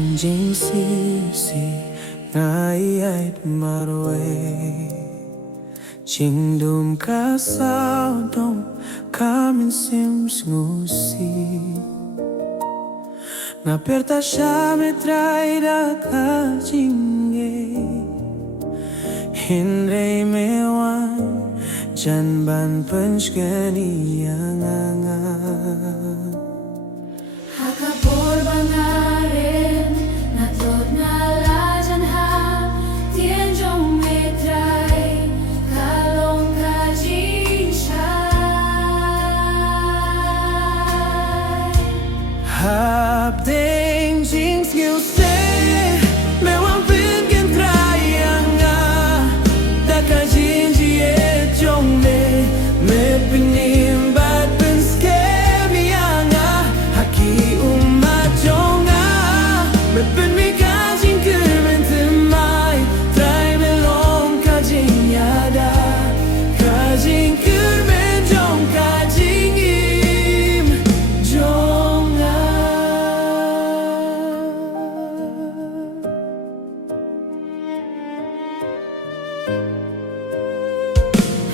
Aking jingsisi ngay ay marway Jingdum ka sao dong kamin sims ngusi Naperta siya me traida ka jinge Hindray me wan Jan ban punch ganiyanga Hakapor bangarin Natlot na lajan ha Tien jong me trai Kalong ka jing shai Hap ding jing skill say Me wan pin gen trayanga Daka jing jie jong me pinim bat pin skemi yanga Haki umajonga Me pin mi ka jing kurmen temai Try me long ka jing yada Ka jing kurmen jong ka jing im jonga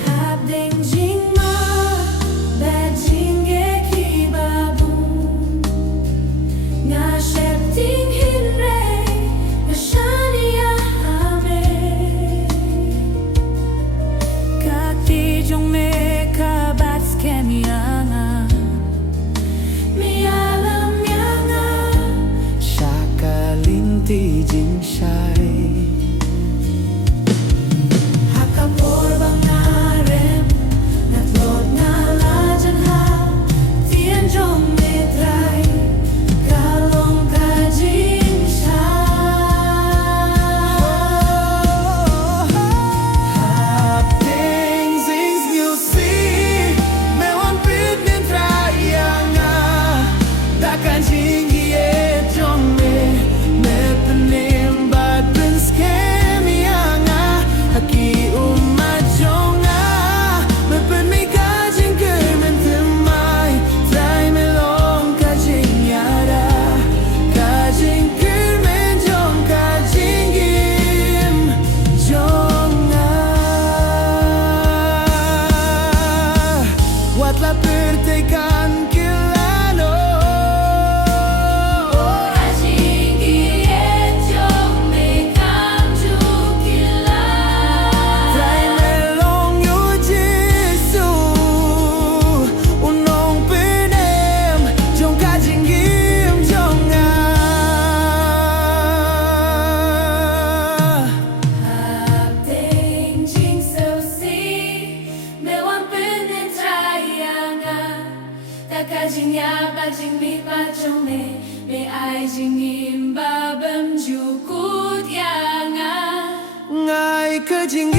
Hap ding jing ma Bad jing ge ki babu Nga shep ting hin re Nga shani ya hame Kak ti jong me ka bat skem yanga Mi alam yanga Shakalinti jing shai Hakapor bangarin Natlot na lajan ha Tien jong me trai Kalong ka jing shai Hap ding zing skill see Me wan pit min trayanga Dakan jing ye jong me penim bat pin skemi yanga Haki umajonga Me pen mi ka jing kurmen temai Try me long ka jing yada Ka jing kurmen jong ka jing im jonga Watla pertekan kilano Ajing iet jong me kam ju kila Try me long yu jisu Unong penem jong ka jing im jonga Hap ding jing so si Me wan pen en trayanga Taka jing ya ba jing mi pa jong me ai jing im ba bam ju kut yanga Ngai ka jing